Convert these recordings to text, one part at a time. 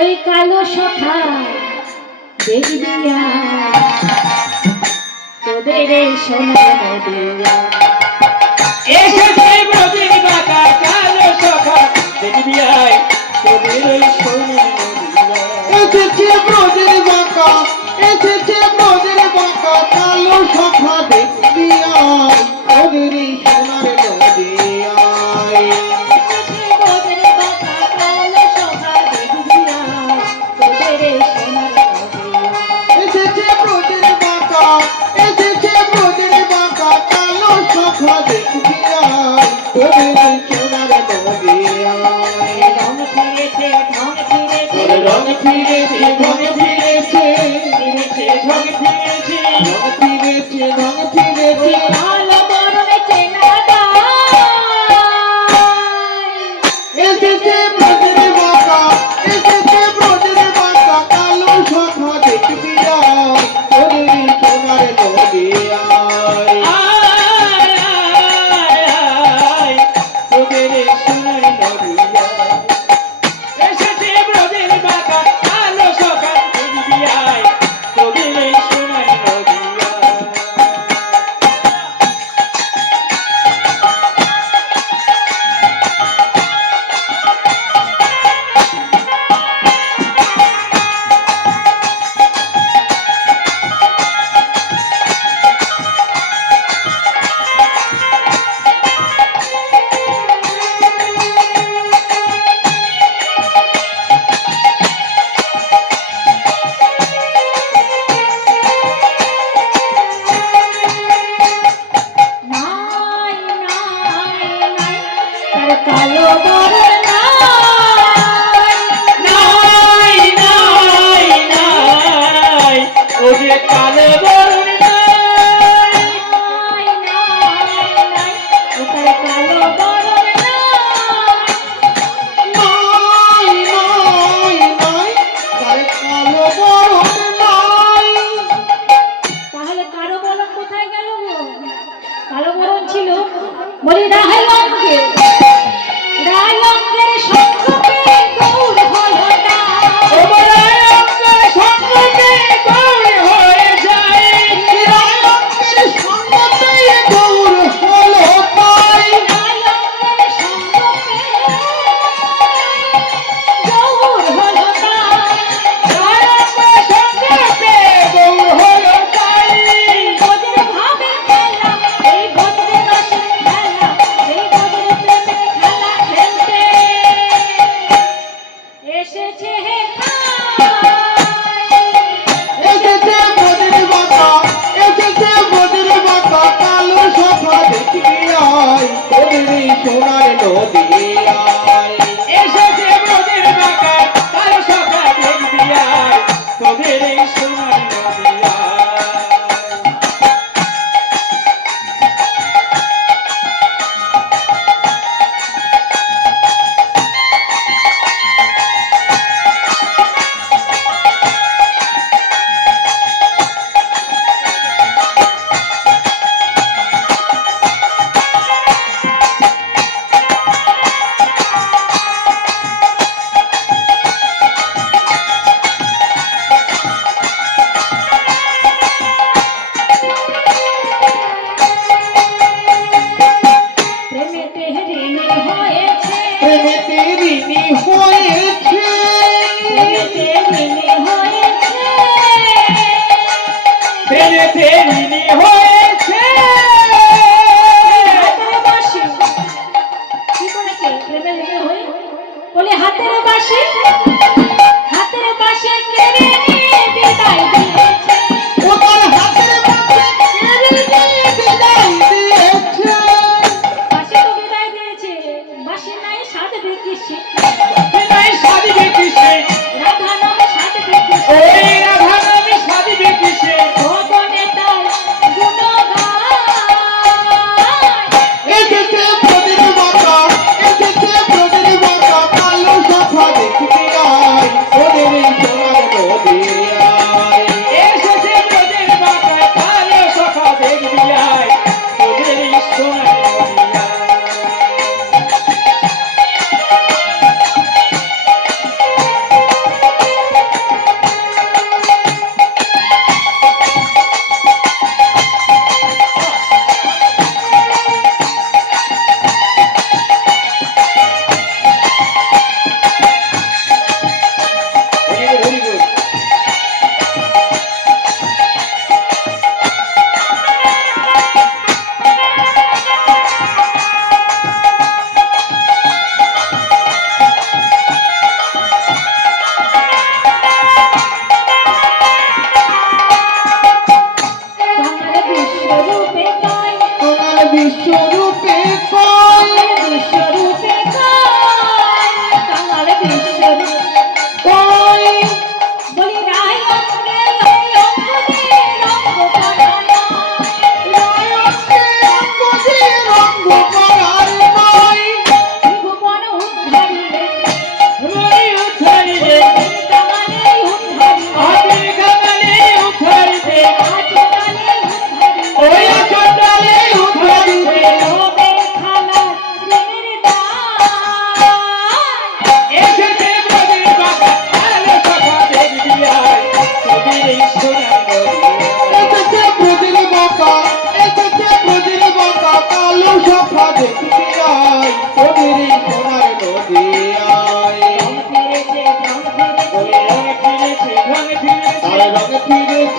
ওই কালো সখা দেখবি তোদের এই সোনার নদিয়া এসেছে ব্রজের বাঁকা কালো সখা দেখবি আয় তোদের ওই সোনার নদিয়া। এসেছে ব্রজের বাঁকা, এসেছে ব্রজের বাঁকা কালো সখা দেখবি আয় তোদের এই সোনার নদিয়ায়। এসেছে ব্রজের বাঁকা, এসেছে ব্রজের বাঁকা কালো সখা দেখবি আয় তোদের এই সোনার নদিয়ায়। রং ফিরেছে ঢং ফিরেছে রং ফিরেছে ঢং ফিরেছে, ফিরেছে ঢং ফিরেছে রং ফিরেছে ঢং ফিরেছে। ভালো মরণে চেনা যায় এসেছে ব্রজের বাঁকা, এসেছে ব্রজের বাঁকা কালো সখা দেখবি আয় তোদের এই সোনার নদিয়ায়। আয় আয় আয় তোদের এই সোনার নদিয়া। এসেছে ব্রজের বাঁকা কালো সখা দেখবি আয় তোদের এই সোনার নদিয়া।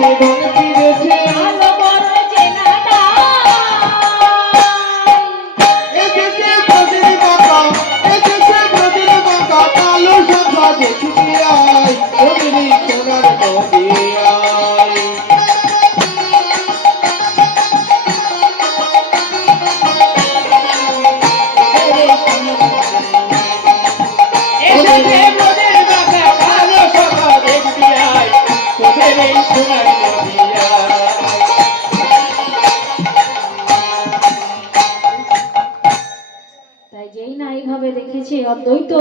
এসেছে ঢং ফিরেছে ভালো বড় চেনা নাই এসেছে ব্রজের বাঁকা এসেছে ব্রজের বাঁকা কালো শাখা দেখবি আয় ওদের এই সোনার নদী আয় এসেছে মোদের বাঁকা কালো শাখা দেখবি আয় তোদের এই সোনার নদী আয়। তাই যেই না এইভাবে দেখেছে অদ্বৈত